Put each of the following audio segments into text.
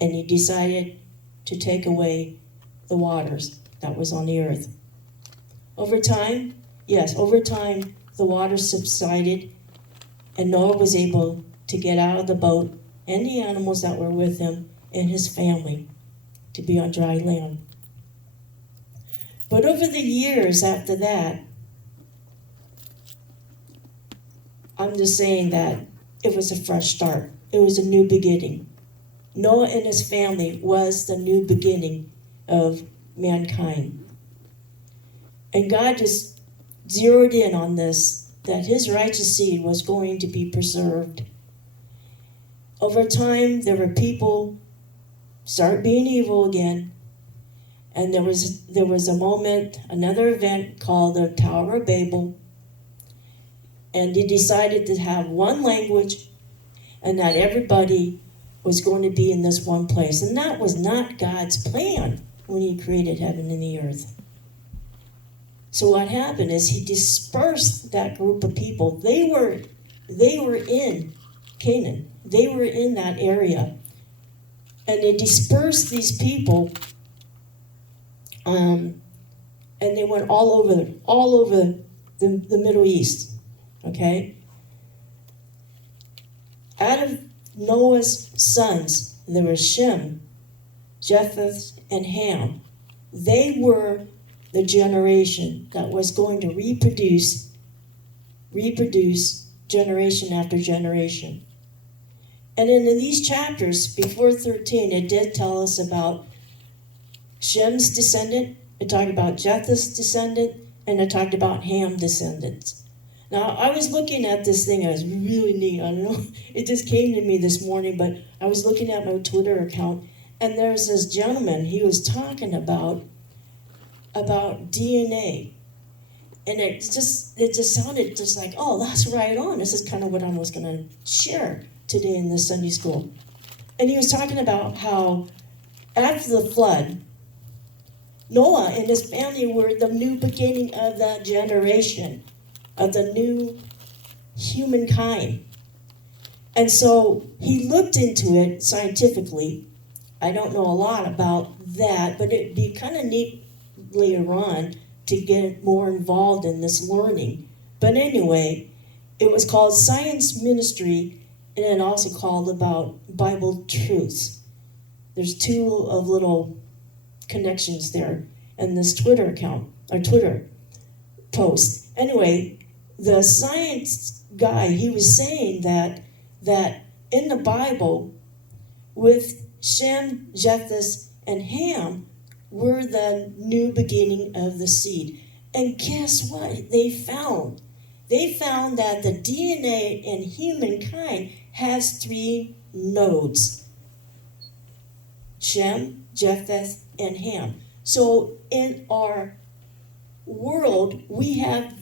and he decided to take away the waters that was on the earth. Over time, the waters subsided, and Noah was able to get out of the boat and the animals that were with him and his family to be on dry land. But over the years after that, I'm just saying that it was a fresh start. It was a new beginning. Noah and his family was the new beginning of mankind. And God just zeroed in on this, that his righteous seed was going to be preserved. Over time, there were people start being evil again. And there was a moment, another event called the Tower of Babel. And they decided to have one language and that everybody was going to be in this one place. And that was not God's plan when he created heaven and the earth. So what happened is he dispersed that group of people. They were in Canaan. They were in that area. And they dispersed these people, and they went all over the Middle East. Okay? Out of Noah's sons, there was Shem, Japheth, and Ham. They were the generation that was going to reproduce generation after generation. And in these chapters, before 13, it did tell us about Shem's descendant, it talked about Japheth's descendant, and it talked about Ham's descendants. Now, I was looking at this thing, it was really neat, I don't know, it just came to me this morning, but I was looking at my Twitter account, and there's this gentleman, he was talking about DNA. And it just sounded just like, oh, that's right on. This is kind of what I was going to share today in the Sunday school. And he was talking about how after the flood, Noah and his family were the new beginning of that generation, of the new humankind. And so he looked into it scientifically. I don't know a lot about that, but it'd be kind of neat later on to get more involved in this learning. But anyway, it was called Science Ministry, and it also called about Bible truths. There's two of little connections there in this Twitter account, or Twitter post. Anyway, the science guy, he was saying that in the Bible, with Shem, Japheth, and Ham, were the new beginning of the seed. And guess what they found? They found that the DNA in humankind has 3 nodes. Shem, Japheth, and Ham. So in our world, we have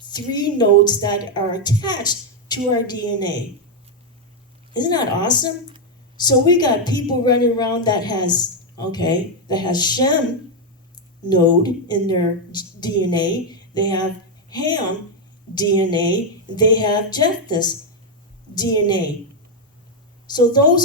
3 nodes that are attached to our DNA. Isn't that awesome? So we got people running around that has Shem node in their DNA. They have Ham DNA. They have Japheth's DNA. So those are